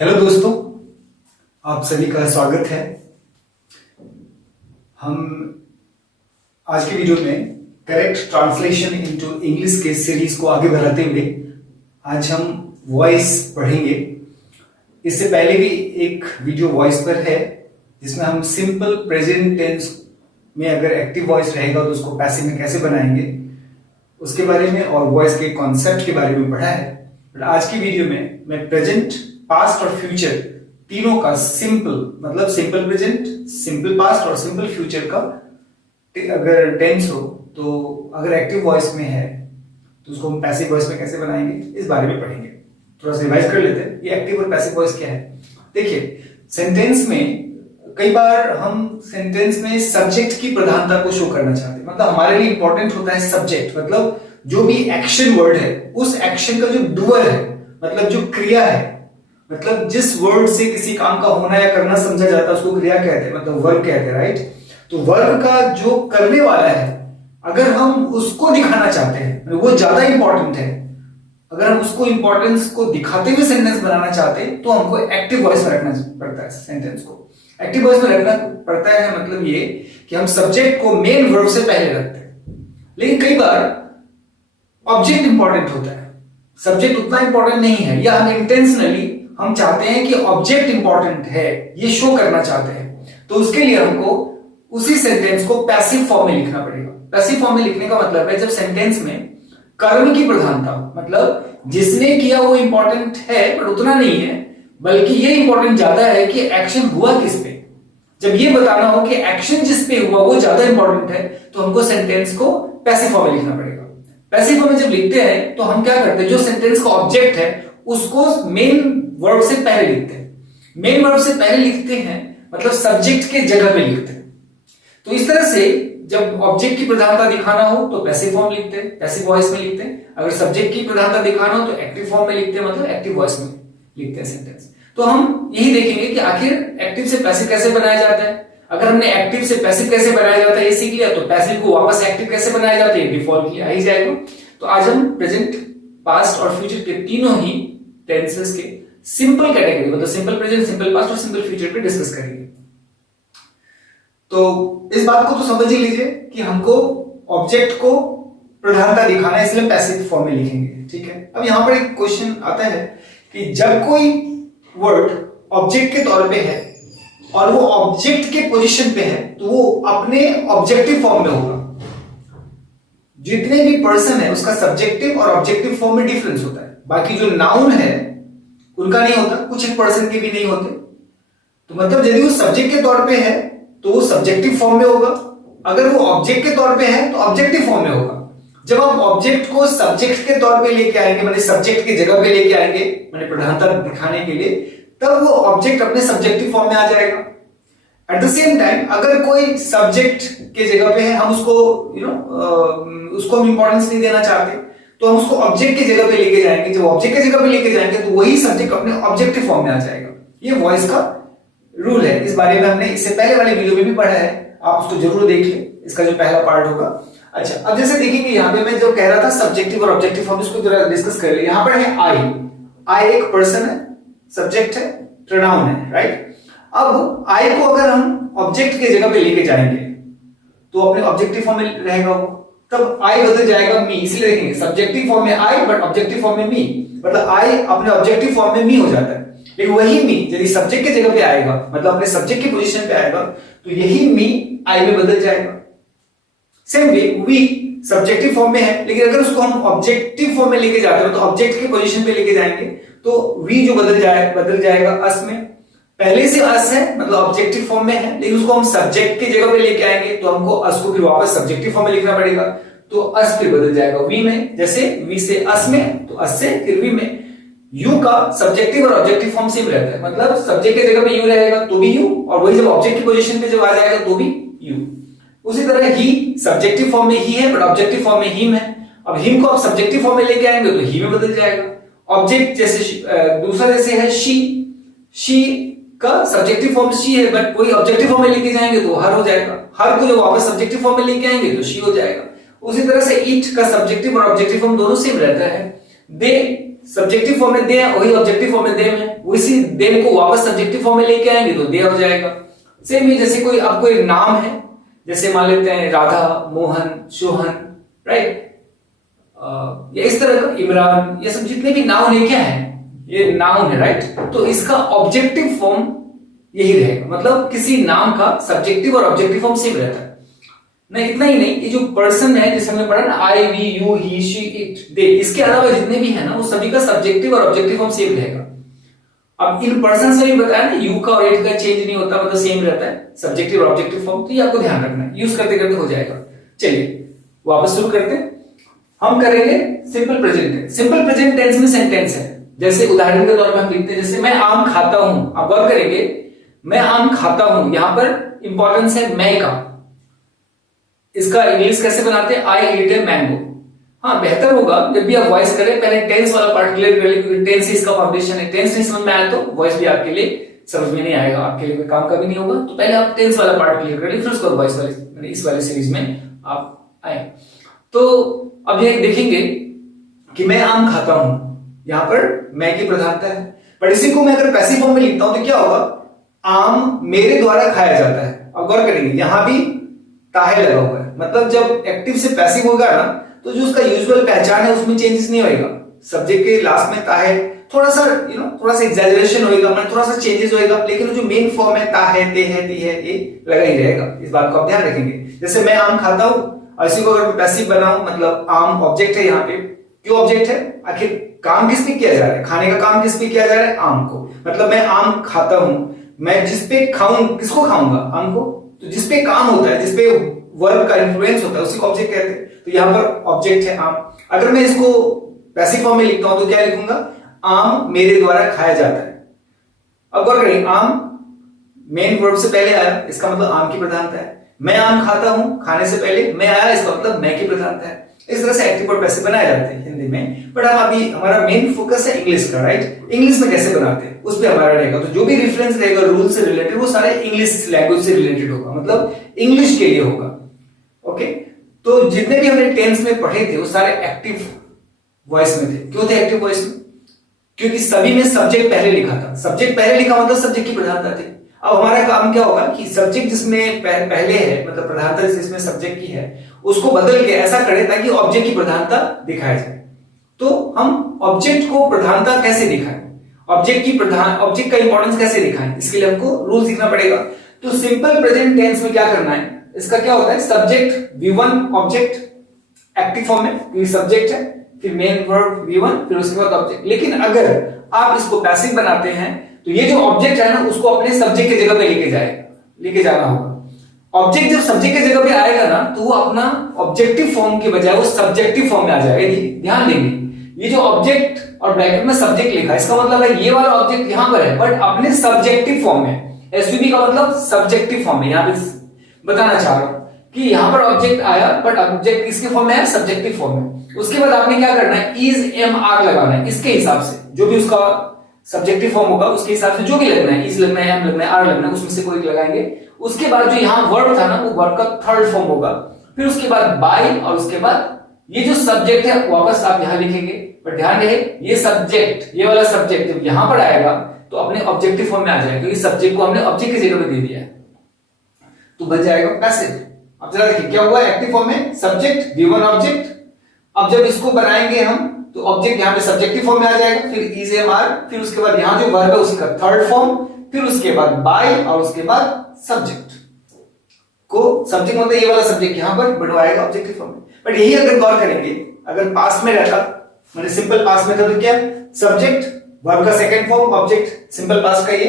Hello दोस्तों, आप सभी का स्वागत है। हम आज के वीडियो में करेक्ट ट्रांसलेशन इनटू इंग्लिश के सीरीज को आगे बढ़ाते हुए आज हम वॉइस पढ़ेंगे। इससे पहले भी एक वीडियो वॉइस पर है जिसमें हम सिंपल प्रेजेंट टेंस में अगर एक्टिव वॉइस रहेगा तो उसको पैसिव में कैसे बनाएंगे उसके बारे में और वॉइस के कॉन्सेप्ट के बारे में पढ़ा है। बट आज की वीडियो में मैं प्रेजेंट, पास्ट और फ्यूचर तीनों का मतलब सिंपल प्रेजेंट, सिंपल पास्ट और सिंपल फ्यूचर का अगर टेंस हो तो अगर एक्टिव वॉइस में है तो उसको हम पैसिव वॉइस में कैसे बनाएंगे इस बारे में पढ़ेंगे। थोड़ा सा रिवाइज कर लेते हैं, ये एक्टिव और पैसिव वॉइस क्या है। देखिए, सेंटेंस में कई बार हम सेंटेंस में सब्जेक्ट की प्रधानता को शो करना चाहते हैं। मतलब हमारे लिए इंपॉर्टेंट होता है सब्जेक्ट, मतलब जो भी एक्शन वर्ड है उस एक्शन का जो डूअर है, मतलब जो क्रिया है, मतलब जिस वर्ड से किसी काम का होना या करना समझा जाता है उसको क्रिया कहते हैं, मतलब वर्ब कहते हैं, राइट। तो वर्ब का जो करने वाला है अगर हम उसको दिखाना चाहते हैं, वो ज्यादा इंपॉर्टेंट है, अगर हम उसको इंपॉर्टेंस को दिखाते हुए सेंटेंस बनाना चाहते हैं तो हमको एक्टिव वॉइस में रखना पड़ता है। सेंटेंस को एक्टिव वॉइस में रखना पड़ता है मतलब ये कि हम सब्जेक्ट को मेन वर्ब से पहले रखते हैं। लेकिन कई बार ऑब्जेक्ट इंपॉर्टेंट होता है, सब्जेक्ट उतना इंपॉर्टेंट नहीं है, या हम इंटेंशनली हम चाहते हैं कि ऑब्जेक्ट इंपॉर्टेंट है ये शो करना चाहते हैं, तो उसके लिए हमको उसी सेंटेंस को पैसिव फॉर्म में लिखना पड़ेगा। पैसिव फॉर्म में लिखने का मतलब है जब सेंटेंस में कर्म की प्रधानता हो, मतलब जिसने किया वो इंपॉर्टेंट है पर उतना नहीं है, बल्कि ये इंपॉर्टेंट ज्यादा है कि एक्शन हुआ किस पे। जब ये बताना हो कि एक्शन जिस पे हुआ वो ज्यादा इंपॉर्टेंट है तो हमको सेंटेंस को पैसिव फॉर्म में लिखना पड़ेगा। पैसिव फॉर्म में जब लिखते हैं तो हम क्या करते हैं, जो सेंटेंस का ऑब्जेक्ट है उसको मेन वर्ब से पहले लिखते हैं। मेन वर्ब से पहले लिखते हैं मतलब सब्जेक्ट के जगह पे लिखते हैं। तो इस तरह से जब ऑब्जेक्ट की प्रधानता दिखाना हो तो पैसिव फॉर्म लिखते हैं, पैसिव वॉइस में लिखते हैं। अगर सब्जेक्ट की प्रधानता दिखाना हो तो एक्टिव फॉर्म में लिखते हैं, मतलब एक्टिव वॉइस में लिखते हैं सेंटेंस। तो हम यही देखेंगे कि आखिर एक्टिव से पैसिव कैसे बनाया जाता है। अगर हमने एक्टिव से पैसिव कैसे बनाया जाता है ये सीख लिया तो पैसिव को वापस एक्टिव कैसे बनाया जाता है डिफॉल्ट किया ही जाएगा। तो आज हम प्रेजेंट, पास्ट और फ्यूचर के तीनों ही टेंसेस के सिंपल कैटेगरी, मतलब सिंपल प्रेजेंट, सिंपल पास्ट और सिंपल फ्यूचर पे डिस्कस करेंगे। तो इस बात को तो समझ ही लीजिए कि हमको ऑब्जेक्ट को प्रधानता दिखाना है, इसलिए पैसिव फॉर्म में लिखेंगे, ठीक है। अब यहां पर एक क्वेश्चन आता है कि जब कोई वर्ड ऑब्जेक्ट के तौर पे है और वो ऑब्जेक्ट के पोजीशन पे है तो वो अपने ऑब्जेक्टिव फॉर्म में होगा। जितने भी पर्सन है उसका सब्जेक्टिव और ऑब्जेक्टिव फॉर्म में डिफरेंस होता है। बाकी जो नाउन है उनका नहीं होता, कुछ एक पर्सन के भी नहीं होते। तो मतलब यदि वो सब्जेक्ट के तौर पे है तो वो सब्जेक्टिव फॉर्म में होगा, अगर वो ऑब्जेक्ट के तौर पे है तो ऑब्जेक्टिव फॉर्म में होगा। जब आप ऑब्जेक्ट को सब्जेक्ट के तौर पे लेके आएंगे, माने सब्जेक्ट की जगह पे लेके आएंगे, माने प्रधानता दिखाने के लिए, तब वो ऑब्जेक्ट अपने सब्जेक्टिव फॉर्म में आ जाएगा। एट द सेम टाइम अगर कोई सब्जेक्ट के जगह पे है, हम उसको उसको हम इंपॉर्टेंस नहीं देना चाहते तो हम उसको ऑब्जेक्ट की जगह पे लेके जाएंगे। जब ऑब्जेक्ट की जगह पे लेके जाएंगे तो वही सब्जेक्ट अपने ऑब्जेक्टिव फॉर्म में आ जाएगा। ये वॉइस का रूल है। इस बारे में हमने इससे पहले वाले वीडियो में भी पढ़ा है, आप उसको जरूर देख लें, इसका जो पहला पार्ट होगा। अच्छा, अब जैसे देखेंगे यहाँ पे मैं जो कह रहा था सब्जेक्टिव और ऑब्जेक्टिव फॉर्म, इसको जरा डिस्कस कर ले। यहाँ पर है आई एक पर्सन है, सब्जेक्ट है, प्रोनाउन है, राइट। अब आई को अगर हम ऑब्जेक्ट के जगह पे लेके जाएंगे तो अपने ऑब्जेक्टिव फॉर्म में रहेगा वो, तब आई बदल जाएगा मी। इसलिए देखेंगे सब्जेक्टिव फॉर्म में आई बट ऑब्जेक्टिव फॉर्म में मी, मतलब आई अपने ऑब्जेक्टिव फॉर्म में मी हो जाता है। लेकिन वही मी यदि सब्जेक्ट के जगह पे आएगा, मतलब अपने सब्जेक्ट की पोजीशन पे आएगा, तो यही मी आई में बदल जाएगा। Same way we subjective form में है, लेकिन अगर उसको हम ऑब्जेक्टिव फॉर्म में लेके जाते हैं तो ऑब्जेक्ट की पोजीशन पे लेके जाएंगे तो वी जो बदल जाएगा अस में। पहले से अस है मतलब ऑब्जेक्टिव फॉर्म में है, लेकिन उसको हम सब्जेक्ट की जगह पे लेके आएंगे तो हमको अस को फिर वापस सब्जेक्टिव फॉर्म में लिखना पड़ेगा, तो अस फिर बदल जाएगा वी में। जैसे वी से अस में तो अस से फिर वी में। यू का सब्जेक्टिव और ऑब्जेक्टिव फॉर्म सेम रहता है, मतलब सब्जेक्ट की जगह पे यू रहेगा तो भी यू, और वही जब ऑब्जेक्ट की पोजीशन पे जब आ जाएगा तो भी यू। उसी तरह ही सब्जेक्टिव फॉर्म में ही है बट ऑब्जेक्टिव फॉर्म में हिम है। अब हिम को आप सब्जेक्टिव फॉर्म में लेके आएंगे तो ही में बदल जाएगा। ऑब्जेक्ट जैसे दूसरा जैसे है शी का सब्जेक्टिव फॉर्म शी है बट वही ऑब्जेक्टिव फॉर्म में लेके जाएंगे तो हर हो जाएगा। हर को जब वापस सब्जेक्टिव फॉर्म में लेके आएंगे तो शी हो जाएगा। उसी तरह से इट का सब्जेक्टिव और ऑब्जेक्टिव फॉर्म दोनों सेम रहता है। दे सब्जेक्टिव फॉर्म में दे, वही ऑब्जेक्टिव फॉर्म में देम है, उसी देम को वापस सब्जेक्टिव फॉर्म में लेके आएंगे तो दे हो जाएगा। सेम ही जैसे कोई आपको एक नाम है, जैसे मान लेते हैं राधा, मोहन, सोहन, राइट, या इस तरह का इमरान, ये सब जितने भी नाउन है क्या है, ये नाउन है, राइट। तो इसका ऑब्जेक्टिव फॉर्म यही रहेगा, मतलब किसी नाम का सब्जेक्टिव और ऑब्जेक्टिव फॉर्म सेम रहता है। नहीं इतना ही नहीं, ये जो पर्सन है जैसे हमने पढ़ा ना, I, we, you, he, she, it, they, इसके अलावा जितने भी है ना वो सभी का सब्जेक्टिव और ऑब्जेक्टिव फॉर्म सेम रहेगा। अब इन पर्सन से भी बताया ना, यू का और इट का चेंज नहीं होता, मतलब सेम रहता है सब्जेक्टिव और ऑब्जेक्टिव फॉर्म, तो ये आपको ध्यान रखना है, यूज करते करते हो जाएगा। चलिए वापस शुरू करते हैं, हम करेंगे simple present tense. Simple present tense में सेंटेंस है, जैसे उदाहरण के तौर पर हम लिखते हैं, जैसे मैं आम खाता हूं। आप गौर करेंगे, मैं आम खाता हूं, यहां पर इंपॉर्टेंस है मैं का। इसका इंग्लिश कैसे बनाते हैं, आई ईट ए मैंगो। हाँ बेहतर होगा जब भी आप वॉइस करें पहले टेंस वाला पार्ट क्लियर कर ले, क्योंकि टेंस ही इसका फाउंडेशन है। टेंस नहीं समझ में आया तो वॉइस भी आपके लिए समझ में नहीं आएगा, आपके लिए कोई काम का भी नहीं होगा। तो पहले आप टेंस वाला पार्ट क्लियर कर ले, फिर उसको वॉइस वाले इस वाले सीरीज में आप आए। तो अब ये देखेंगे कि मैं आम खाता हूं, यहां पर मैं की प्रधानता है। पर इसी को मैं अगर पैसिव फॉर्म में लिखता हूं तो क्या होगा, आम मेरे द्वारा खाया जाता है। अब गौर करेंगे यहां भी ताहे लगा हुआ है, मतलब जब एक्टिव से पैसिव होगा ना तो जो उसका यूजुअल पहचान है उसमें चेंजेस नहीं होएगा। सब्जेक्ट के लास्ट में ताहे, थोड़ा सा थोड़ा सा एग्जैजरेशन होएगा, मतलब थोड़ा सा चेंजेस होएगा, लेकिन जो मेन फॉर्म है ताहे, ते है, ती है, ये लगा ही रहेगा। इस बात को आप ध्यान रखेंगे। जैसे मैं आम खाता हूं और इसी को अगर पैसिव बनाऊं, मतलब आम ऑब्जेक्ट है, यहाँ पे क्यों ऑब्जेक्ट है, आखिर काम किस पे किया जा रहा है, खाने का काम किस पे किया जा रहा है, आम को। मतलब मैं आम खाता हूं, मैं जिस पे खाऊं, किसको खाऊंगा, आम को। तो जिस पे काम होता है, जिस पे वर्ब का इन्फ्लुएंस होता है उसी को ऑब्जेक्ट कहते हैं। तो यहां पर ऑब्जेक्ट है आम। अगर मैं इसको पैसिव फॉर्म में लिखता हूं तो क्या लिखूंगा, आम मेरे द्वारा खाया जाता है। अब गौर करें, आम मेन वर्ब से पहले आया, इसका मतलब आम की प्रधानता है। मैं आम खाता हूं, खाने से पहले मैं आया, इसका मतलब मैं की प्रधानता है। इस तरह से एक्टिव और पैसिव बनाए जाते हैं हिंदी में। बट हम अभी हमारा मेन फोकस है इंग्लिश का, राइट। इंग्लिश में कैसे बनाते हैं उस पर हमारा रहेगा। तो जो भी रेफरेंस रहेगा रूल से रिलेटेड वो सारे इंग्लिश लैंग्वेज से रिलेटेड होगा, मतलब इंग्लिश के लिए होगा। ओके, तो जितने भी हमने टेंस में पढ़े थे वो सारे एक्टिव वॉइस में थे। क्यों थे एक्टिव वॉइस में, क्योंकि सभी में सब्जेक्ट पहले लिखा था। सब्जेक्ट पहले लिखा मतलब सब्जेक्ट की प्रधानता थी। अब हमारा काम क्या होगा कि सब्जेक्ट जिसमें पहले है, मतलब प्रधानता जिसमें सब्जेक्ट की है, उसको बदल के ऐसा करें ताकि ऑब्जेक्ट की प्रधानता दिखाई जाए। तो हम ऑब्जेक्ट को प्रधानता कैसे दिखाएं, ऑब्जेक्ट का इंपॉर्टेंस कैसे दिखाएं, इसके लिए हमको रूल सीखना पड़ेगा। तो सिंपल प्रेजेंट टेंस में क्या करना है, इसका क्या होता है, subject V1 object active form में, क्योंकि सब्जेक्ट है, फिर मेन वर्ब V1, फिर उसके बाद ऑब्जेक्ट। लेकिन अगर आप इसको पैसिव बनाते हैं तो ये जो ऑब्जेक्ट है ना उसको अपने सब्जेक्ट की जगह पे लेके जाना होगा। ऑब्जेक्ट जब सब्जेक्ट की जगह पे आएगा ना तो वो अपना ऑब्जेक्टिव फॉर्म के बजाय वो सब्जेक्टिव फॉर्म में आ जाएगा। ध्यान देंगे, ये जो ऑब्जेक्ट और ब्रैकेट में सब्जेक्ट लिखा है, इसका मतलब है ये वाला ऑब्जेक्ट यहां पर है बट अपने सब्जेक्टिव फॉर्म में। एसवीबी का मतलब सब्जेक्टिव फॉर्म में, यहां पे बताना चाह रहा हूं कि यहां पर ऑब्जेक्ट आया बट ऑब्जेक्ट किसके फॉर्म में है, सब्जेक्टिव फॉर्म में। उसके बाद आपने क्या करना है, इज एम आर लगाना है, इसके हिसाब से जो भी उसका सब्जेक्टिव फॉर्म होगा उसके हिसाब से जो भी लगना है, इज लगना है, एम लगना है, आर लगना है, उसमें से कोई लगाएंगे। उसके बाद जो यहां वर्ब था ना वो वर्ब का थर्ड फॉर्म होगा, फिर उसके बाद बाय, और उसके बाद ये जो सब्जेक्ट है वापस आप यहां लिखेंगे। पर ध्यान रहे ये सब्जेक्ट, ये वाला सब्जेक्ट जब यहां पर आएगा तो अपने ऑब्जेक्टिव फॉर्म में आ जाएगा, क्योंकि सब्जेक्ट को हमने ऑब्जेक्ट की जगह पे दे दिया है, तो बच जाएगा पैसिव। अब जरा देखिए क्या हुआ, एक्टिव फॉर्म में सब्जेक्ट V1 ऑब्जेक्ट। अब जब इसको बनाएंगे हम तो ऑब्जेक्ट यहां पे सब्जेक्टिव फॉर्म में आ जाएगा, फिर इज एम आर, फिर उसके बाद यहां जो वर्ब है उसका थर्ड फॉर्म, फिर उसके बाद बाय, और उसके बाद सब्जेक्ट को, सब्जेक्ट मतलब ये वाला सब्जेक्ट यहां पर बढ़वाएगा ऑब्जेक्टिव फॉर्म में। बट यही अगर गौर करेंगे, अगर पास्ट में रहता, मतलब सिंपल पास्ट में था तो क्या, सब्जेक्ट वर्ब का second form, object, simple past का ये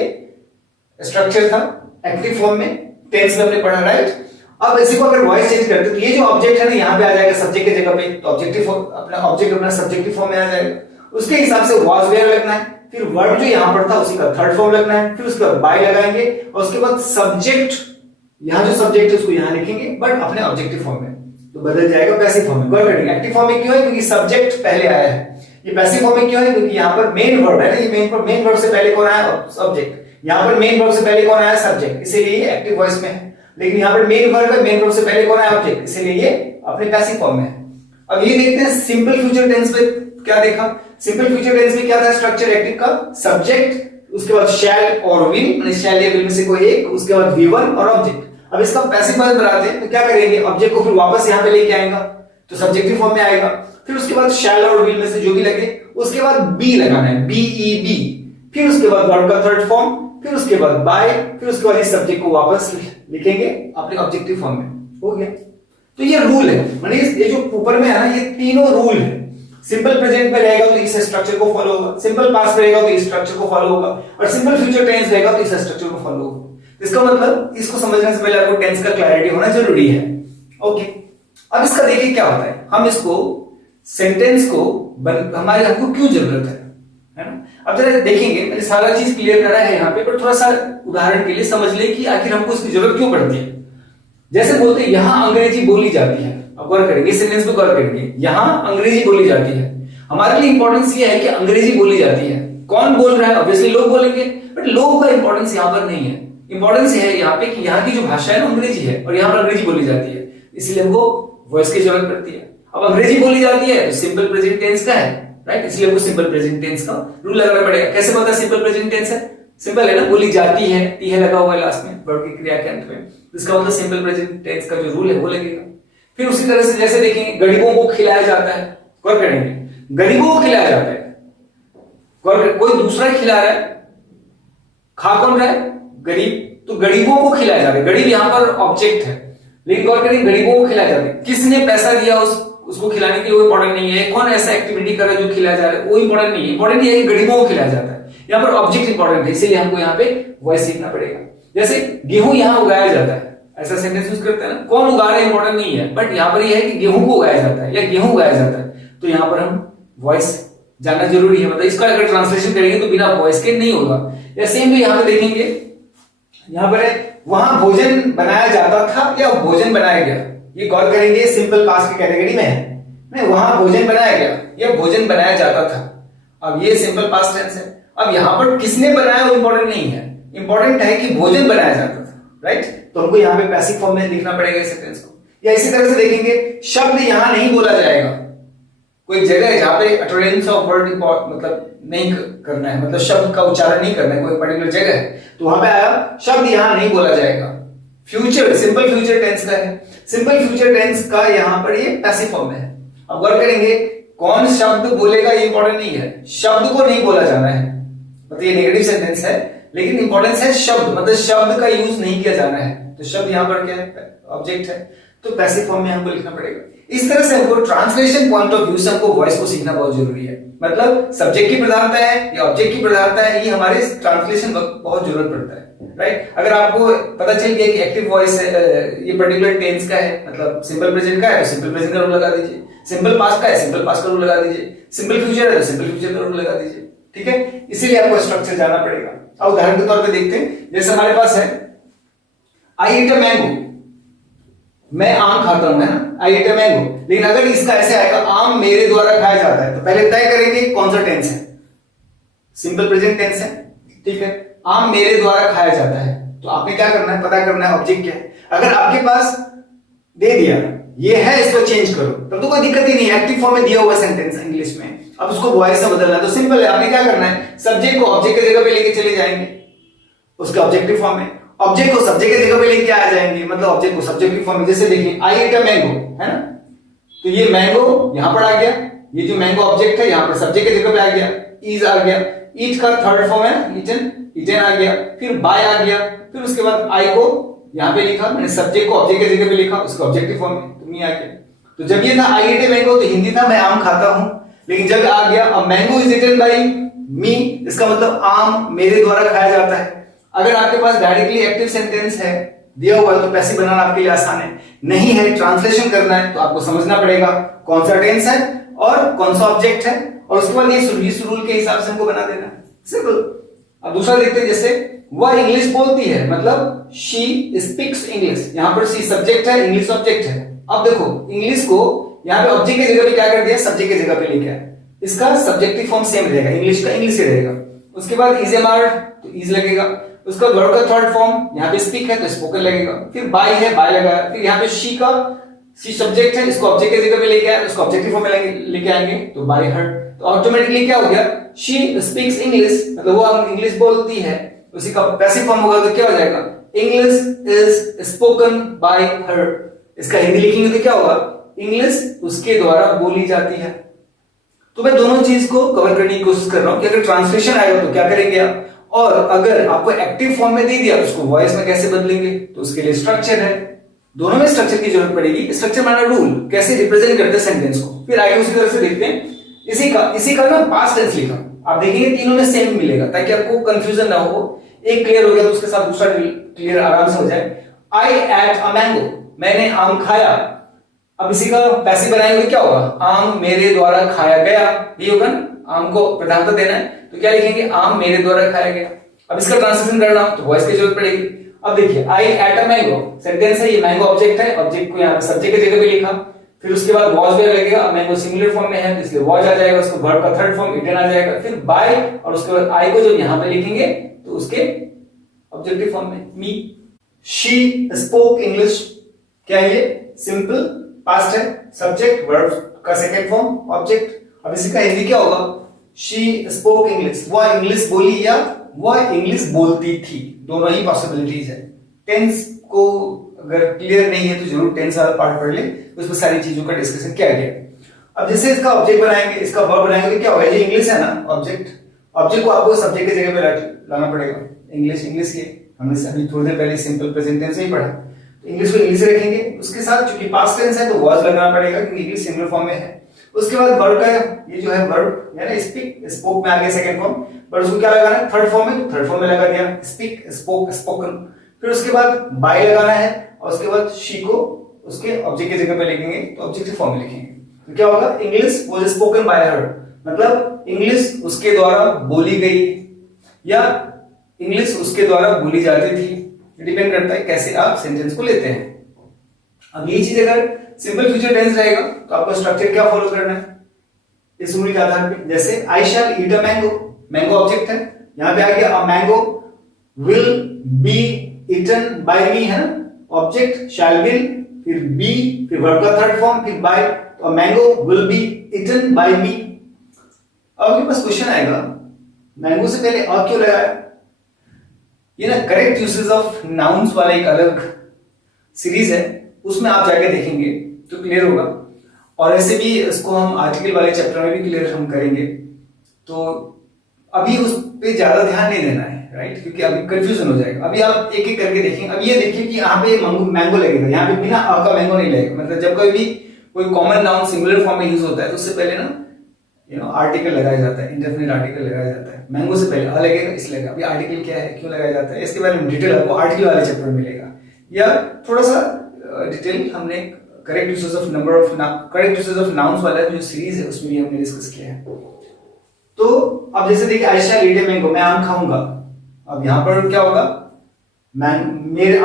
स्ट्रक्चर था एक्टिव फॉर्म में, टेंस में हमने पढ़ा, राइट। अब इसी को अगर वॉइस चेंज करते तो ये जो ऑब्जेक्ट है ना यहाँ पे आ जाएगा सब्जेक्ट की जगह पे, तो ऑब्जेक्टिव अपना ऑब्जेक्ट अपना सब्जेक्टिव फॉर्म में आ जाएगा। उसके हिसाब से वाज वेयर लगना है, फिर वर्ब जो यहाँ पर था उसी का थर्ड फॉर्म लगना है, फिर उसके बाद बाय लगाएंगे, और उसके बाद सब्जेक्ट, यहाँ जो सब्जेक्ट है उसको यहाँ लिखेंगे बट अपने ऑब्जेक्टिव फॉर्म में, तो बदल जाएगा पैसिव फॉर्म में। गौर करेंगे एक्टिव फॉर्म में क्यों है, क्योंकि सब्जेक्ट पहले आया है। ये पैसिव फॉर्म में क्यों है, क्योंकि यहाँ पर मेन वर्ब है ना, ये मेन वर्ब से पहले कौन आया, सब्जेक्ट। यहाँ पर मेन वर्ब से पहले कौन आया, सब्जेक्ट, इसीलिए ये एक्टिव वॉइस में है। लेकिन यहाँ पर मेन वर्ब है, मेन वर्ब से पहले कौन आया, ऑब्जेक्ट, इसीलिए ये अपने पैसिव फॉर्म में है। अब ये देखते हैं सिंपल फ्यूचर टेंस में क्या देखा, सिंपल फ्यूचर टेंस में क्या था स्ट्रक्चर एक्टिव का, सब्जेक्ट, उसके बाद शैल और विल, शैल या विल में से कोई एक, उसके बाद V1 और ऑब्जेक्ट। अब इसका पैसिव वॉइस बनाते हैं तो क्या करेंगे, ऑब्जेक्ट को फिर वापस यहां पे लेके आएगा तो सब्जेक्टिव फॉर्म में आएगा, फिर उसके बाद शैल और विल में से जो भी लगे, उसके बाद बी लगाना है, BEB, फिर उसके बाद वर्ब का थर्ड फॉर्म, फिर उसके बाद बाय, फिर उसके बाद इस सब्जेक्ट को वापस लिखेंगे अपने ऑब्जेक्टिव फॉर्म में। हो गया। तो ये रूल है, माने ये जो ऊपर में है ना, ये तीनों रूल है। सिंपल प्रेजेंट में रहेगा तो इस स्ट्रक्चर को फॉलो होगा, सिंपल पास्ट रहेगा तो इस स्ट्रक्चर को फॉलो होगा, और सिंपल फ्यूचर टेंस रहेगा तो इस स्ट्रक्चर को फॉलो होगा। इसका मतलब इसको समझने से पहले आपको टेंस का क्लैरिटी होना जरूरी है। ओके, अब इसका देखिए क्या होता है, हम इसको सेंटेंस को हमारे हमको क्यों जरूरत है ना। अब जरा देखेंगे, मैंने सारा चीज क्लियर करा है यहाँ पे, पर थोड़ा सा उदाहरण के लिए समझ ले कि आखिर हमको इसकी जरूरत क्यों पड़ती है। जैसे बोलते हैं यहां अंग्रेजी बोली जाती है, अब गौर करेंगे, सेंटेंस पे गौर करेंगे, यहां अंग्रेजी बोली जाती है। हमारे लिए इंपॉर्टेंस ये है कि अंग्रेजी बोली जाती है। कौन बोल रहा है, ऑब्वियसली लोग बोलेंगे, बट लोगों का इंपॉर्टेंस यहां पर नहीं है। इंपॉर्टेंस है यहाँ पे कि यहाँ की जो भाषा है ना अंग्रेजी है, और यहाँ पर अंग्रेजी बोली जाती है, इसलिए हमको वॉइस की जरूरत पड़ती है। अब अंग्रेजी बोली जाती है तो सिंपल प्रेजेंट टेंस का है, राइट, इसलिए हमको सिंपल प्रेजेंट टेंस का रूल लगाना पड़ेगा। कैसे पता सिंपल प्रेजेंट टेंस है, सिंपल है ना, बोली जाती है, टी है लगा हुआ है लास्ट में वर्ब की क्रिया के अंत में, इसका मतलब सिंपल प्रेजेंट टेंस का जो रूल है वो लगेगा। फिर उसी तरह से जैसे देखेंगे गरीबों को खिलाया जाता है, गौर करेंगे, गरीबों को खिलाया जाता है, कोई दूसरा खिला रहा है, खा कौन रहा है, गरीब, तो गरीबों को खिलाया जाता है। गरीब यहां पर ऑब्जेक्ट है, लेकिन गौर करें गरीबों को खिलाया जाता है, किसने पैसा दिया उसको खिलाने के लिए वो इंपॉर्टेंट नहीं है, कौन ऐसा एक्टिविटी कर रहा है जो खिलाया जा रहा है वो इंपॉर्टेंट नहीं है, इंपॉर्टेंट ये है कि गरीबों को खिलाया जाता है। यहाँ पर ऑब्जेक्ट इंपॉर्टेंट है, इसीलिए हमको यहाँ पे वॉइस सीखना पड़ेगा। जैसे गेहूं यहाँ उगाया जाता है, ऐसा सेंटेंस यूज करते हैं ना, कौन उगा रहा है इंपॉर्टेंट नहीं है, बट यहाँ पर यह है कि गेहूं को उगाया जाता है या गेहूं उगाया जाता है, तो यहाँ पर हम वॉइस जानना जरूरी है। मतलब इसका अगर ट्रांसलेशन करेंगे तो बिना वॉइस के नहीं होगा। या सेम भी यहाँ पे देखेंगे, यहाँ पर है वहां भोजन बनाया जाता था या भोजन बनाया गया, ये गौर करेंगे सिंपल पास्ट की कैटेगरी में है, नहीं, वहां भोजन बनाया गया या भोजन बनाया जाता था। अब ये सिंपल पास्ट टेंस है। अब यहां पर किसने बनाया वो इंपॉर्टेंट नहीं है, इंपॉर्टेंट है कि भोजन बनाया जाता था, राइट, तो हमको यहाँ पे पैसिव फॉर्म में लिखना पड़ेगा इस सेंटेंस को। या इसी तरह से देखेंगे शब्द यहां नहीं बोला जाएगा, कोई जगह है जहां पे अटरेंस ऑफ वर्ड मतलब नहीं करना है, मतलब शब्द का उच्चारण नहीं करना है, कोई पर्टिकुलर जगह है तो वहां पे आया शब्द यहां नहीं बोला जाएगा। फ्यूचर, सिंपल फ्यूचर टेंस का है, सिंपल फ्यूचर टेंस का यहां पर ये पैसिव फॉर्म में है। अब गौर करेंगे कौन शब्द बोलेगा ये इंपॉर्टेंट नहीं है, शब्द को नहीं बोला जाना है, मतलब ये नेगेटिव सेंटेंस है, लेकिन इंपॉर्टेंस है शब्द, मतलब शब्द का यूज नहीं किया जाना है, तो शब्द यहां पर क्या है, ऑब्जेक्ट है, तो पैसिव फॉर्म में हमको लिखना पड़ेगा। इस तरह से हमको ट्रांसलेशन पॉइंट ऑफ व्यू से हमको वॉइस को सीखना बहुत जरूरी है। मतलब सब्जेक्ट की प्रधानता है या ऑब्जेक्ट की प्रधानता है, ये हमारे ट्रांसलेशन वक्त बहुत जरूरत पड़ता है, राइट। अगर आपको पता चल गया कि एक्टिव वॉइस है, ये पर्टिकुलर टेंस का है, मतलब सिंपल प्रेजेंट का है तो सिंपल प्रेजेंट का रूल लगा दीजिए, सिंपल पास्ट का है सिंपल पास्ट का रूल लगा दीजिए, सिंपल फ्यूचर है तो सिंपल फ्यूचर का रूल लगा दीजिए, ठीक है। इसीलिए आपको स्ट्रक्चर जाना पड़ेगा। अब उदाहरण के तौर पे देखते हैं, जैसे हमारे पास है आई ईट अ मैंगो, मैं आम खाता हूं, है ना, आई ईट अ मैंगो, लेकिन अगर इसका ऐसे आएगा आम मेरे द्वारा खाया जाता है, तो पहले तय करेंगे कौन सा टेंस है, सिंपल प्रेजेंट टेंस है, ठीक है, आम मेरे द्वारा खाया जाता है, तो आपने क्या करना है, पता करना है ऑब्जेक्ट क्या है। अगर आपके पास दे दिया ये है, इसको चेंज करो, तब तो कोई दिक्कत ही नहीं है, एक्टिव फॉर्म में दिया हुआ सेंटेंस इंग्लिश में, अब उसको वॉइस में बदलना है तो सिंपल है, आपने क्या करना है, सब्जेक्ट को ऑब्जेक्ट की जगह पे लेके चले जाएंगे उसके ऑब्जेक्टिव फॉर्म में, ऑब्जेक्ट को सब्जेक्ट की जगह पे लेके आ जाएंगे, मतलब ऑब्जेक्ट को सब्जेक्ट की फॉर्म में। जैसे देखिए आई ईट अ मैंगो, है ना, तो ये मैंगो यहां पर आ गया, ये जो मैंगो ऑब्जेक्ट है यहां पर सब्जेक्ट की जगह पे आ गया, इज आ गया, ईट का थर्ड फॉर्म है ईटन, ईटन आ गया, फिर बाय आ गया, फिर उसके बाद आई को यहां पे लिखा, मैंने सब्जेक्ट को ऑब्जेक्ट की जगह पे लिखा, उसका ऑब्जेक्टिव फॉर्म में, तो मी आ गया। तो जब ये था आई ईट अ मैंगो तो हिंदी था मैं आम खाता हूं, लेकिन जब आ गया अब मैंगो इज ईटन बाय मी, इसका मतलब आम मेरे द्वारा खाया जाता है। अगर आपके पास डायरेक्टली एक्टिव सेंटेंस है दिया हुआ तो पैसिव बनाना आपके लिए आसान है, नहीं है ट्रांसलेशन करना है तो आपको समझना पड़ेगा कौन सा टेंस है और कौन सा ऑब्जेक्ट है, और उसके बाद इस रूल के हिसाब से हमको बना देना है, सिंपल। अब दूसरा देखते हैं, जैसे वह इंग्लिश बोलती है, मतलब शी स्पीक्स इंग्लिश, यहां पर शी सब्जेक्ट है, इंग्लिश ऑब्जेक्ट है। अब देखो इंग्लिश को यहां पे ऑब्जेक्ट की जगह पे क्या कर दिया, सब्जेक्ट की जगह पे लेके आया, इसका सब्जेक्टिव फॉर्म सेम रहेगा, इंग्लिश का इंग्लिश ही रहेगा। उसके बाद इज एम आर तो इज लगेगा, उसका वर्ब का थर्ड फॉर्म यहाँ पे स्पीक है तो स्पोकन लगेगा, फिर बाय है बाय लगाया, फिर यहाँ पे शी का शी सब्जेक्ट है, इसको ऑब्जेक्ट की जगह पे लेके आए, उसको ऑब्जेक्टिव फॉर्म में लेके आएंगे तो बाय हर्ड। तो ऑटोमेटिकली क्या हो गया, शी स्पीक्स इंग्लिश, मतलब वो इंग्लिश बोलती है, उसी का पैसिव फॉर्म होगा तो क्या हो जाएगा, इंग्लिश इज स्पोकन बाय हर। इसका हिंदी लिखेंगे तो क्या होगा, इंग्लिश उसके द्वारा बोली जाती है। तो मैं दोनों चीज को कवर करने की कोशिश कर रहा हूं कि अगर ट्रांसलेशन आएगा तो क्या करेंगे आप, और अगर आपको एक्टिव फॉर्म में दे दिया तो उसको वॉइस में कैसे बदलेंगे, तो उसके लिए स्ट्रक्चर है, दोनों में स्ट्रक्चर की जरूरत पड़ेगी। स्ट्रक्चर माना रूल, कैसे रिप्रेजेंट करते हैं सेंटेंस को। फिर आगे उसी तरह से देखते हैं, इसी का ना पास्ट टेंस लिखा, आप देखेंगे तीनों में सेम मिलेगा ताकि आपको कंफ्यूजन ना हो। एक क्लियर हो गया तो उसके साथ दूसरा क्लियर आराम से हो जाए। आई एट अ मैंगो, मैंने आम खाया। अब इसी का पैसिव बनाएंगे तो क्या होगा, आम मेरे द्वारा खाया गया, ये होगा ना, आम को प्रधानता देना है तो क्या लिखेंगे, आम मेरे द्वारा खाया गया। अब इसका ट्रांसलेशन करना तो वॉइस की जरूरत पड़ेगी। अब देखिए, आई एट अ मैंगो सेंटेंस है, ये मैंगो ऑब्जेक्ट है, ऑब्जेक्ट को यहाँ पे सब्जेक्ट की जगह पे लिखा, फिर उसके बाद वॉज भी लगेगा, मैंगो सिंगुलर फॉर्म में है तो इसलिए वॉज आ जाएगा, उसको वर्ब का थर्ड फॉर्म इटन आ जाएगा, फिर बाय और उसके बाद आई को जब यहाँ पे लिखेंगे तो उसके ऑब्जेक्टिव फॉर्म में मी। शी स्पोक इंग्लिश, क्या है ये, सिंपल पास्ट है, सब्जेक्ट वर्ब का सेकंड फॉर्म ऑब्जेक्ट। अब इसी का हिंदी क्या होगा, शी स्पोक इंग्लिश, वह इंग्लिश बोली या वह इंग्लिश बोलती थी, दोनों ही पॉसिबिलिटीज है। टेंस को अगर क्लियर नहीं है तो जरूर टेंस वाला पार्ट पढ़ ले, उसमें सारी चीजों का डिस्कशन किया गया। अब जैसे इसका ऑब्जेक्ट बनाएंगे, इसका वर्ब बनाएंगे तो क्या होगा, ये इंग्लिश है ना ऑब्जेक्ट, ऑब्जेक्ट को आपको सब्जेक्ट की जगह पे लाना पड़ेगा। इंग्लिश इंग्लिश ये हमने अभी थोड़ी देर पहले सिंपल प्रेजेंट टेंस ही पढ़ा, तो इंग्लिश को इंग्लिश रखेंगे, उसके साथ चूंकि पास्ट टेंस है तो वॉज लगाना पड़ेगा क्योंकि इंग्लिश सिंगुलर फॉर्म में है। उसके बाद वर्ब का ये जो है वर्ब है ना, स्पीक स्पोक में आ गया सेकंड फॉर्म, पर उसको क्या लगाना है, थर्ड फॉर्म में, तो थर्ड फॉर्म में लगा दिया, स्पीक स्पोक स्पोकन। फिर उसके बाद बाय लगाना है और उसके बाद शी को उसके ऑब्जेक्ट की जगह पे लिखेंगे तो ऑब्जेक्टिव फॉर्म में लिखेंगे तो क्या होगा, इंग्लिश वाज स्पोकन बाय हर, मतलब इंग्लिश उसके द्वारा बोली गई या इंग्लिश उसके द्वारा बोली जाती थी। डिपेंड करता है कैसे आप सेंटेंस को लेते हैं। अब ये चीज अगर सिंपल फ्यूचर टेंस रहेगा तो आपको स्ट्रक्चर क्या फॉलो करना है, इस रूल के आधार पे। जैसे I shall eat a mango, mango object है, यहां पे आ गया a mango will be eaten by me, है ना, ऑब्जेक्ट शैल विल, फिर बी, फिर वर्ब का थर्ड फॉर्म, फिर बाय, तो a mango will be eaten by me. अब आपके पास क्वेश्चन आएगा, मैंगो से पहले अ क्यों लगाया, ये ना करेक्ट यूसेज ऑफ नाउन्स वाला एक अलग सीरीज है, उसमें आप जाके देखेंगे तो क्लियर होगा। और ऐसे भी इसको हम आर्टिकल वाले चैप्टर में भी क्लियर हम करेंगे, तो अभी उस पे ज्यादा ध्यान नहीं देना है, राइट, क्योंकि अभी कंफ्यूजन हो जाएगा। अभी आप एक एक करके देखेंगे। अब ये देखिए कि यहाँ पे मैंगो लगेगा, यहाँ पे बिना अ का मैंगो नहीं लगेगा, मतलब जब कभी भी कोई कॉमन नाउन सिंगुलर फॉर्म में यूज होता है तो उससे पहले ना आर्टिकल लगाया जाता है, इंडेफिनिट आर्टिकल लगाया जाता है। मैंगो से पहले अ लगेगा इसलिए। अभी आर्टिकल क्या है, क्यों लगाया जाता है, इसके बारे में डिटेल आपको आर्टिकल वाले चैप्टर में मिलेगा, या थोड़ा सा डिटेल हमने करेक्ट यूसेज ऑफ नाउन्स वाला जो सीरीज है उसमें भी हमने डिस्कस किया है। तो अब जैसे देखिए, आई शैल ईट अ मैंगो, मैं आम खाऊंगा। अब यहां पर क्या होगा,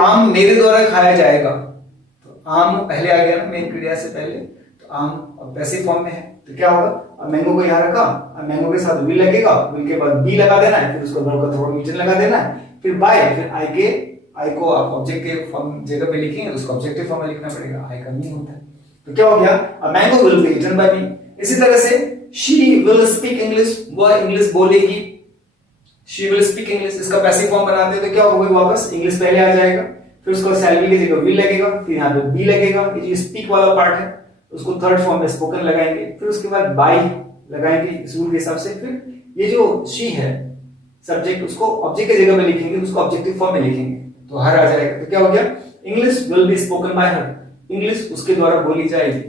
आम मेरे द्वारा खाया जाएगा, तो आम पहले आ गया ना मेन क्रिया से पहले, तो आम अब पैसिव फॉर्म में है तो क्या होगा, अब मैंगो को यहां रखा, अब मैंगो के साथ विल लगेगा, विल के बाद बी लगा देना है, फिर उसको वर्ब का थोड़ा ईटन लगा देना है, फिर बाय, फिर आई को आप ऑब्जेक्ट के फॉर्म जगह पे लिखेंगे तो उसको ऑब्जेक्टिव फॉर्म में लिखना पड़ेगा, आई का मीन होता है। तो क्या हो गया, a mango will be eaten by me. इसी तरह से शी विल स्पीक इंग्लिश, वह इंग्लिश बोलेगी, शी विल स्पीक इंग्लिश, इसका पैसिव फॉर्म बनाते हैं तो क्या होगा, वापस इंग्लिश पहले आ जाएगा, फिर उसको शैल बी की जगह विल लगेगा, फिर यहाँ पे बी लगेगा, ये जो स्पीक वाला पार्ट है उसको थर्ड फॉर्म में स्पोकन लगाएंगे, फिर उसके बाद बाय लगाएंगे इस रूल के हिसाब से, फिर ये जो शी है सब्जेक्ट उसको ऑब्जेक्ट की जगह में लिखेंगे, उसको ऑब्जेक्टिव फॉर्म में लिखेंगे तो हर आ जाएगा। तो क्या हो गया, English will be spoken by her, English उसके द्वारा बोली जाएगी।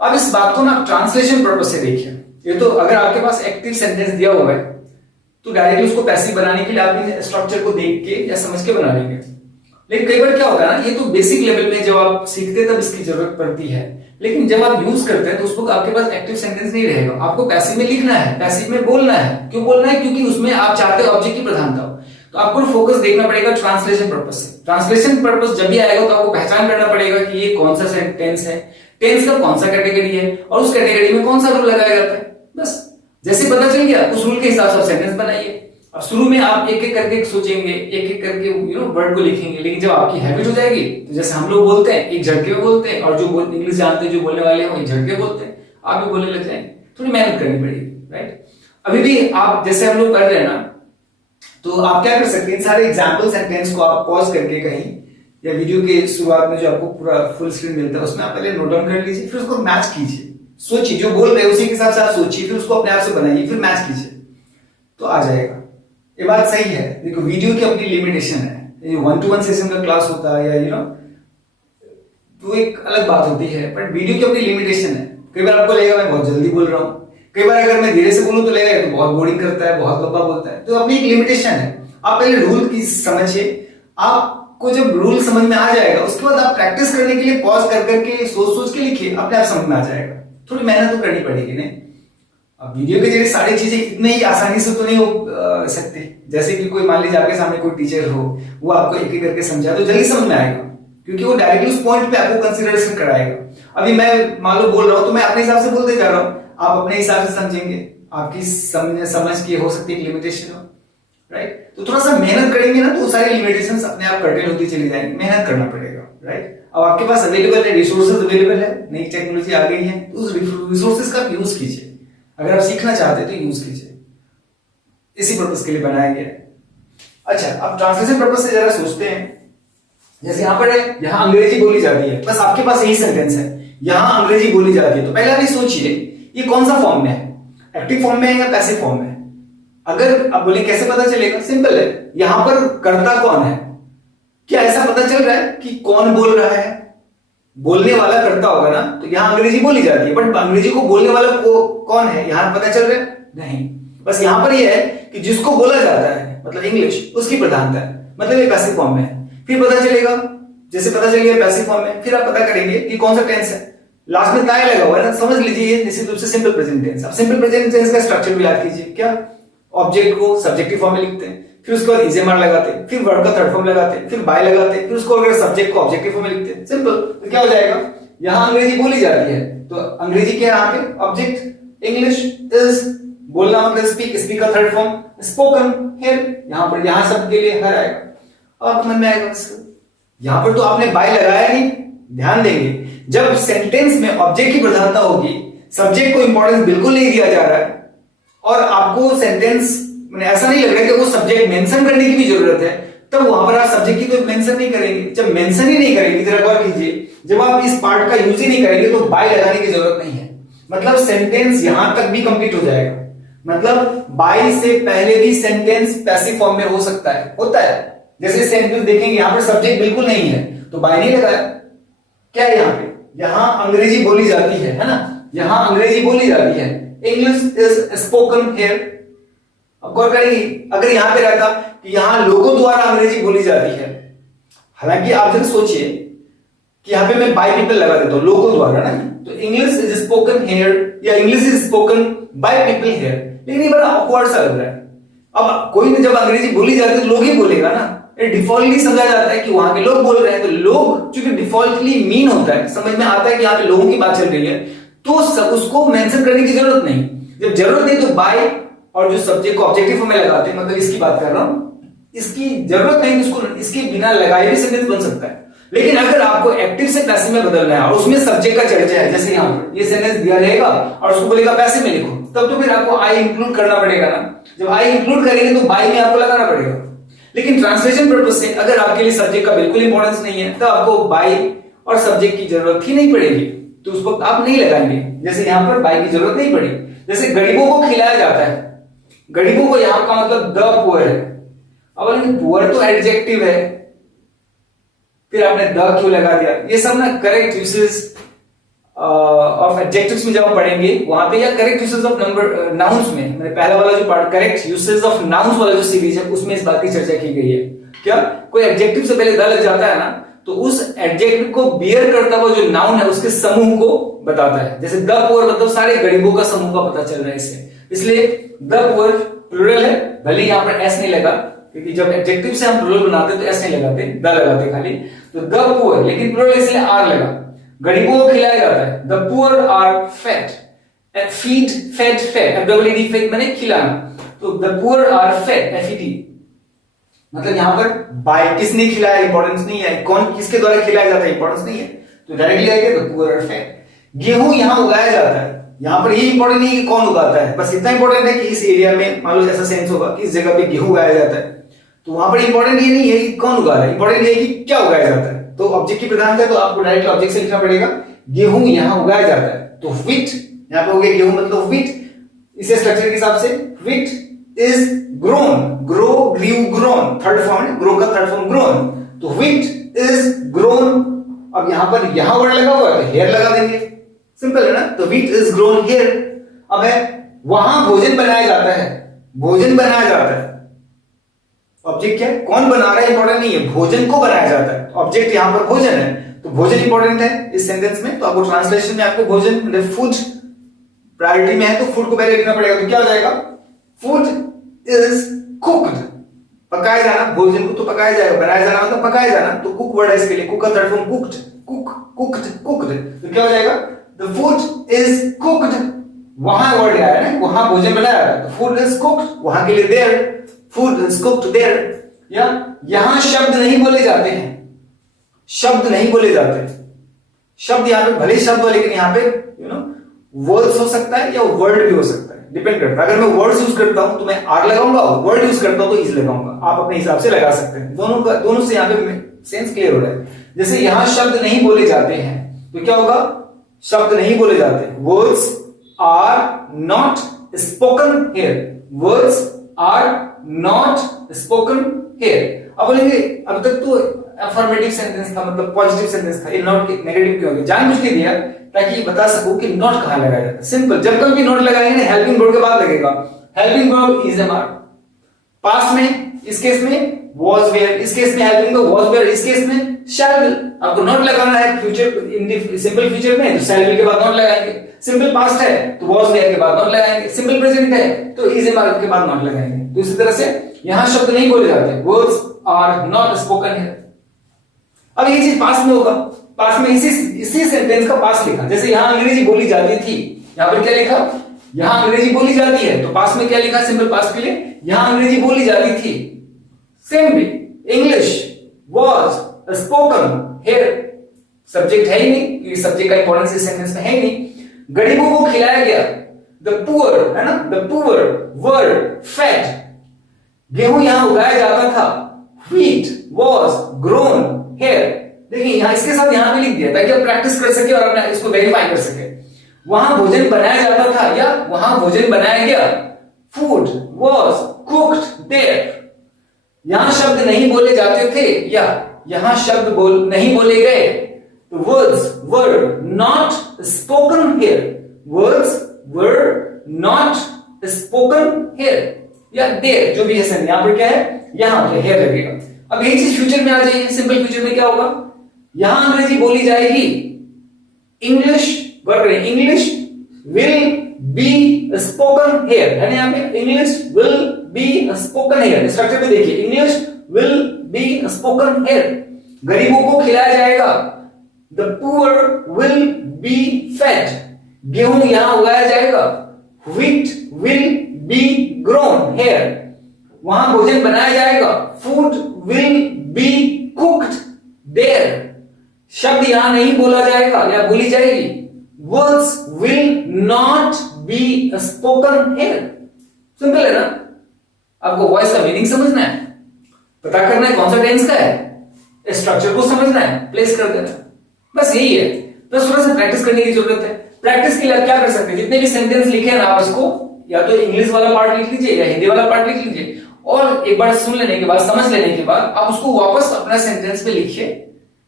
अब इस बात को ना ट्रांसलेशन पर्पस से देखिए, ये तो अगर आपके पास एक्टिव सेंटेंस दिया हुआ है तो डायरेक्टली उसको पैसिव बनाने के लिए आप स्ट्रक्चर को देख के या समझ के बना लेंगे। लेकिन कई बार क्या होता है ना, ये तो बेसिक लेवल में जब आप सीखते तब इसकी जरूरत पड़ती है, लेकिन जब आप यूज करते हैं तो उस वक्त आपके पास एक्टिव सेंटेंस नहीं रहेगा, आपको पैसिव में लिखना है, पैसिव में बोलना है। क्यों बोलना है, क्योंकि उसमें आप चाहते हो ऑब्जेक्ट की प्रधानता हो, तो आपको फोकस देखना पड़ेगा ट्रांसलेशन पर्पस से। ट्रांसलेशन पर्पस जब भी आएगा तो आपको पहचान करना पड़ेगा कि ये कौन सा सेंटेंस है, टेंस का कौन सा कैटेगरी है और उस कैटेगरी में कौन सा रूल लगाया जाता है। बस जैसे पता चल गया उस रूल के हिसाब से सेंटेंस बनाइए। अब शुरू में आप एक एक करके सोचेंगे, एक एक करके वर्ड को लिखेंगे, लेकिन जब आपकी हैबिट हो जाएगी तो जैसे हम लोग बोलते हैं एक झटके में बोलते हैं, और जो इंग्लिश जानते हैं जो बोलने वाले हैं वो एक झटके बोलते हैं, आप भी बोलने लग जाएंगे। थोड़ी मेहनत करनी पड़ेगी। अभी भी आप जैसे हम लोग कर रहे हैं ना, तो आप क्या कर सकते हैं, सारे एग्जाम्पल सेंटेंस को आप पॉज करके कहीं या वीडियो के शुरुआत में जो आपको पूरा फुल स्क्रीन मिलता है उसमें आप पहले नोट डाउन कर लीजिए, फिर उसको मैच कीजिए, सोचिए जो बोल रहे हैं उसी के हिसाब से आप सोचिए, फिर उसको अपने आप से बनाइए, फिर मैच कीजिए, तो आ जाएगा। ये बात सही है। देखो वीडियो की अपनी लिमिटेशन है, ये 1-to-1 सेशन का क्लास होता है या तो एक अलग बात होती है, बट वीडियो की अपनी लिमिटेशन है। कई बार आपको लगेगा मैं बहुत जल्दी बोल रहा हूँ, कई बार अगर मैं धीरे से बोलूं तो लगेगा तो बहुत बोरिंग करता है, बहुत लंबा बोलता है, तो अपनी एक लिमिटेशन है। आप पहले रूल की समझिए, आपको जब रूल समझ में आ जाएगा उसके बाद आप प्रैक्टिस करने के लिए पॉज कर करके सोच सोच के लिखिए, अपने आप समझ में आ जाएगा। थोड़ी मेहनत तो करनी पड़ेगी नहीं। अब वीडियो के जरिए सारी चीजें इतनी ही आसानी से तो नहीं हो सकती। जैसे कि कोई मान लीजिए आपके सामने कोई टीचर हो, वो आपको एक एक करके समझाए तो जल्दी समझ में आएगा, क्योंकि वो डायरेक्टली उस पॉइंट पे आपको कंसीडरेशन कराएगा। अभी मैं मान लो बोल रहा हूं तो मैं अपने हिसाब से बोलते जा रहा हूं, आप अपने हिसाब से समझेंगे, आपकी समझ की हो सकती है लिमिटेशन हो, राइट। तो थोड़ा सा मेहनत करेंगे ना तो सारी लिमिटेशंस अपने आप कर्टेल होती चली जाएंगी, मेहनत करना पड़ेगा, राइट। अब आपके पास अवेलेबल है, रिसोर्सेज अवेलेबल है, नई टेक्नोलॉजी आ गई है, तो उस रिसोर्सेज का यूज कीजिए। अगर आप सीखना चाहते हैं तो यूज कीजिए, इसी पर्पस के लिए बनाया गया है। अच्छा, अब ट्रांसलेशन पर्पस से जरा सोचते हैं। जैसे यहां पर है, यहां अंग्रेजी बोली जाती है, बस आपके पास यही सेंटेंस है, यहां अंग्रेजी बोली जाती है, तो पहले आप ये सोचिए ये कौन सा फॉर्म में है, एक्टिव फॉर्म में है या पैसिव फॉर्म में है। अगर आप बोले कैसे पता चलेगा, सिंपल है, यहां पर कर्ता कौन है, क्या ऐसा पता चल रहा है कि कौन बोल रहा है, बोलने वाला करता होगा ना, तो यहां अंग्रेजी बोली जाती है, बट अंग्रेजी को बोलने वाला को कौन है यहां पता चल रहा है नहीं। बस यहां पर यह है कि जिसको बोला जाता है मतलब इंग्लिश, उसकी प्रधानता है, मतलब ये पैसिव फॉर्म में है। फिर पता चलेगा, जैसे पता चल गया पैसिव फॉर्म में, फिर आप पता करेंगे कि कौन सा टेंस है। लास्ट में ताय लगा हुआ है ना, समझ लीजिए ये निश्चित रूप से सिंपल प्रेजेंट टेंस। अब सिंपल प्रेजेंट टेंस का स्ट्रक्चर भी याद कीजिए, क्या ऑब्जेक्ट को सब्जेक्टिव फॉर्म में लिखते हैं, फिर उसके बाद इजेमार लगाते हैं, फिर वर्ब का थर्ड फॉर्म लगाते हैं, फिर बाय लगाते हैं, फिर उसको अगर सब्जेक्ट को ऑब्जेक्टिव फॉर्म में लिखते हैं, सिंपल। तो क्या हो जाएगा, यहां अंग्रेजी बोली जाती है तो अंग्रेजी क्या है, यहां पे ऑब्जेक्ट, इंग्लिश इज बोलना मतलब स्पीक, स्पीक का थर्ड फॉर्म स्पोकन हियर, यहां पर यहां सब के लिए हर आएगा। अब मन में आएगा, यहां पर तो आपने बाय लगाया नहीं, ध्यान देंगे जब सेंटेंस में ऑब्जेक्ट की प्रधानता होगी, सब्जेक्ट को इंपॉर्टेंस बिल्कुल नहीं दिया जा रहा है और आपको सेंटेंस में ऐसा नहीं लग रहा है कि वो सब्जेक्ट मेंशन करने की भी जरूरत है, तब वहां पर आप सब्जेक्ट की तो मेंशन नहीं करेंगे। जब मेंशन ही नहीं करेंगे, जरा गौर कीजिए, जब आप इस पार्ट का यूज ही नहीं करेंगे तो बाय लगाने की जरूरत नहीं है, मतलब सेंटेंस यहां तक भी कंप्लीट हो जाएगा। मतलब बाय से पहले भी सेंटेंस पैसिव फॉर्म में हो सकता है, होता है। जैसे सेंटेंस देखेंगे यहां पर सब्जेक्ट बिल्कुल नहीं है तो बाय नहीं लगाया, क्या है यहां पे, यहां अंग्रेजी बोली जाती है ना, यहां अंग्रेजी बोली जाती है, इंग्लिश इज स्पोकन हियर। अब गौर करेंगे, अगर यहां पे रहता कि यहां लोगों द्वारा अंग्रेजी बोली जाती है, हालांकि आप जरा सोचिए कि यहां पे मैं बाय पीपल लगा देता हूं, लोगों द्वारा ना, तो इंग्लिश इज स्पोकन हियर या English is spoken by people here, लेकिन ये बड़ा ऑकवर्ड सा लग रहा है। अब कोई जब अंग्रेजी बोली जाती है तो लोग ही बोलेगा ना, डिफॉल्टली समझा जाता है कि वहां के लोग बोल रहे हैं, तो लोग चूंकि डिफॉल्टली मीन होता है, समझ में आता है कि यहाँ पे लोगों की बात चल रही है, तो सब उसको मेंशन करने की जरूरत नहीं। जब जरूरत नहीं तो बाय और जो सब्जेक्ट को ऑब्जेक्टिव फॉर्म में लगाते हैं, मतलब इसकी बात कर रहा हूं, इसकी जरूरत नहीं, इसको इसके बिना लगाए भी सेंटेंस बन सकता है। लेकिन अगर आपको एक्टिव से पैसिव में बदलना है और उसमें सब्जेक्ट का चर्चा है, जैसे यहाँ पर ये सेंटेंस दिया रहेगा और उसको बोलेगा पैसिव में लिखो, तब तो फिर आपको आई इंक्लूड करना पड़ेगा ना। जब आई इंक्लूड करेंगे तो बाय में आपको लगाना पड़ेगा। लेकिन ट्रांसलेशन पर्पस से अगर आपके लिए सब्जेक्ट का बिल्कुल इंपॉर्टेंस नहीं है तो आपको बाय और सब्जेक्ट की जरूरत ही नहीं पड़ेगी, तो उस वक्त आप नहीं लगाएंगे। जैसे यहां पर बाय की जरूरत नहीं पड़ी। जैसे गरीबों को खिलाया जाता है, गरीबों को यहां का मतलब द पुअर है। अब पुअर तो एडजेक्टिव है, फिर आपने द क्यों लगा दिया, ये सब ना करेक्ट यूसेज ऑफ एडजेक्टिव्स में जब आप पढ़ेंगे वहां पे, या correct usage of number nouns में, मैंने पहला वाला जो part correct usage of nouns वाला जो सीरीज है उसमें इस बात की चर्चा की गई है। क्या कोई एडजेक्टिव से पहले द लग जाता है ना, तो उस एडजेक्टिव को बियर करता हुआ जो नाउन है उसके समूह को बताता है। जैसे द पुअर मतलब सारे गरीबों का समूह का पता चल रहा है इससे, इसलिए द पुअर प्लूरल है, भले यहां पर एस नहीं लगा, क्योंकि जब एडजेक्टिव से हम प्लूरल बनाते तो एस नहीं लगाते, द लगाते खाली, तो द पुअर, लेकिन प्लूरल इसलिए आर लगा। गरीबों को खिलाया जाता है, the poor are fed, feed fed fed, abdominally fed माने खिलाना, तो the poor are fed, F E D. मतलब यहां पर बाय किसने खिलाया इंपॉर्टेंस नहीं है, कौन किसके द्वारा खिलाया जाता है इंपॉर्टेंस नहीं है, तो डायरेक्टली आएगा द पुअर आर फेड। गेहूं यहां उगाया जाता है, यहाँ पर ये इंपॉर्टेंट नहीं है कि कौन उगाता है, बस इतना इंपॉर्टेंट है कि इस एरिया में मान लो ऐसा सेंस होगा कि इस जगह पे गेहूं उगाया जाता है, तो वहां पर इंपॉर्टेंट ये नहीं है कि कौन उगा रहा है, इंपॉर्टेंट ये है कि क्या उगाया जाता है। तो ऑब्जेक्ट की प्रधानता है तो आपको डायरेक्ट ऑब्जेक्ट से लिखना पड़ेगा, गेहूं यहाँ उगाया जाता है, तो व्हीट यहाँ पे हो गया, गेहूं मतलब व्हीट। इसे स्ट्रक्चर के हिसाब से wheat is grown, grow grew grown, third form है, ग्रो का थर्ड फॉर्म ग्रोन, तो व्हीट इज ग्रोन। अब यहां पर यहां वर्ड लगा हुआ है तो हेयर लगा देंगे, सिंपल है ना, तो व्हीट इज ग्रोन हियर। अब है वहां भोजन बनाया जाता है, भोजन बनाया जाता है, ऑब्जेक्ट क्या है, कौन बना रहा है इंपॉर्टेंट नहीं है, भोजन को बनाया जाता है, ऑब्जेक्ट यहां पर भोजन है, तो भोजन इंपॉर्टेंट है इस सेंटेंस में। तो आपको ट्रांसलेशन में आपको भोजन मतलब फूड प्रायोरिटी में है तो फूड को पहले लिखना पड़ेगा, तो क्या हो जाएगा, फूड इज कुक्ड, पकाया जाना, भोजन को तो पकाया जाएगा, बनाया जाना मतलब पकाया जाना, तो कुक वर्ड है इसके लिए, कुक का third form cooked, cook cooked cooked, तो क्या हो जाएगा, द फूड इज कुक्ड, वहां वर्ड आया है ना, वहां भोजन बनाया है, तो फूड इज कुक्ड, वहां के लिए there, food is cooked there. या यहां शब्द नहीं बोले जाते हैं, शब्द नहीं बोले जाते, शब्द यहां पे भले शब्द हो लेकिन यहां पे वर्ड्स हो सकता है या वर्ड भी हो सकता है, डिपेंड करता है। अगर मैं वर्ड्स यूज करता हूं तो मैं आर लगाऊंगा, वर्ड यूज करता हूं तो इज लगाऊंगा, आप अपने हिसाब से लगा सकते हैं, दोनों से यहां पे सेंस क्लियर हो रहा है। जैसे यहां शब्द नहीं बोले जाते हैं तो क्या होगा, शब्द नहीं बोले जाते, words are not spoken here, words are not spoken here. अब बोलेंगे अब तक तो अफर्मेटिव सेंटेंस था, मतलब पॉजिटिव सेंटेंस था, ये नॉट नेगेटिव क्यों हो गया, जानबूझ के दिया ताकि बता सकूं कि नॉट कहां लगाया जाता है। सिंपल, जब कभी नॉट लगाएंगे ना हेल्पिंग वर्ब के बाद लगेगा, helping verb is am are, past में इस केस में was where, इस केस में हेल्पिंग वर्ब was where, इस केस में shall will। आपको नॉट लगाना है फ्यूचर इन सिंपल फ्यूचर में तो shall will के बाद नॉट लगाएंगे, सिंपल पास्ट है तो was where के बाद नॉट लगाएंगे, सिंपल प्रेजेंट है तो is am are के बाद नॉट लगाएंगे। तो इसी तरह से यहां शब्द नहीं बोले जाते, words are not spoken here। अब ये चीज पास्ट में होगा, पास्ट में इसी सेंटेंस का पास्ट लिखा, जैसे यहां अंग्रेजी बोली जाती थी, यहां पर क्या लिखा, यहां अंग्रेजी बोली जाती है, तो पास्ट में क्या लिखा, सिंपल पास्ट के लिए यहां अंग्रेजी बोली जाती थी, सेम भी English was spoken here, subject है ही नहीं क्योंकि सब्जेक्ट का इंपॉर्टेंस इस सेंटेंस में है ही नहीं। गरीबों को खिलाया गया, द पुअर है ना, द पुअर वर फेड, गेहूं यहां उगाया जाता था, व्हीट वाज ग्रोन हियर। देखिए यहां इसके साथ यहां भी लिख दिया ताकि आप प्रैक्टिस कर सके और अपना इसको वेरीफाई कर सके। वहां भोजन बनाया जाता था या वहां भोजन बनाया गया, फूड वाज कुक्ड देयर। यहां शब्द नहीं बोले जाते थे या यहां शब्द नहीं बोले गए, तो words were not spoken here, words were not spoken here या देयर, जो भी है सर यहां पर क्या है, यहां पे हियर लगेगा। अब यही चीज फ्यूचर में आ जाइए, सिंपल फ्यूचर में क्या होगा, यहां अंग्रेजी बोली जाएगी, English English will be spoken here है ना, यहां पे English will be spoken here, structure पे देखिए, English will be spoken here. गरीबों को खिलाया जाएगा, the poor will be fed, गेहूं यहां उगाया जाएगा, wheat will be grown here. वहां भोजन बनाया जाएगा, food will be cooked there. शब्द यहां नहीं बोला जाएगा या बोली जाएगी, words will not be spoken here. Simple है ना, आपको वॉइस का मीनिंग समझना है, पता करना है कौन सा टेंस का है, स्ट्रक्चर को समझना है, प्लेस कर देना है, बस यही है। बस थोड़ा सा प्रैक्टिस करने की जरूरत है। प्रैक्टिस के लिए आप क्या कर सकते हैं, जितने भी सेंटेंस लिखे ना आप इसको या तो इंग्लिश वाला पार्ट लिख लीजिए या हिंदी वाला पार्ट लिख लीजिए, और एक बार सुन लेने के बाद, समझ लेने के बाद आप उसको वापस अपना सेंटेंस पे लिखिए,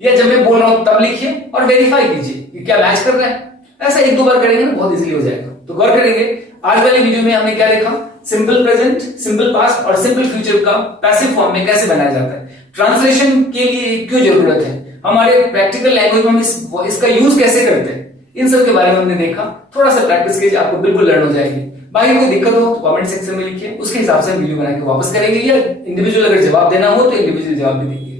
या जब मैं बोल रहा हूं तब लिखिए और वेरीफाई कीजिए कि क्या मैच कर रहा है। ऐसा एक दो बार करेंगे ना बहुत इजीली हो जाएगा। तो गौर करेंगे, आज वाले वीडियो में हमने क्या देखा, सिंपल प्रेजेंट, सिंपल पास्ट और सिंपल फ्यूचर का पैसिव फॉर्म में कैसे बनाया जाता है, ट्रांसलेशन के लिए क्यों जरूरत है, हमारे प्रैक्टिकल लैंग्वेज में हम इसका यूज कैसे करते हैं, इन सब के बारे में हमने देखा। थोड़ा सा प्रैक्टिस कीजिए, आपको बिल्कुल लर्न हो जाएगी। बाकी कोई दिक्कत हो तो कमेंट सेक्शन में लिखिए, उसके हिसाब से हम वीडियो बना के वापस करेंगे, या इंडिविजुअल अगर जवाब देना हो तो इंडिविजुअल जवाब भी देंगे।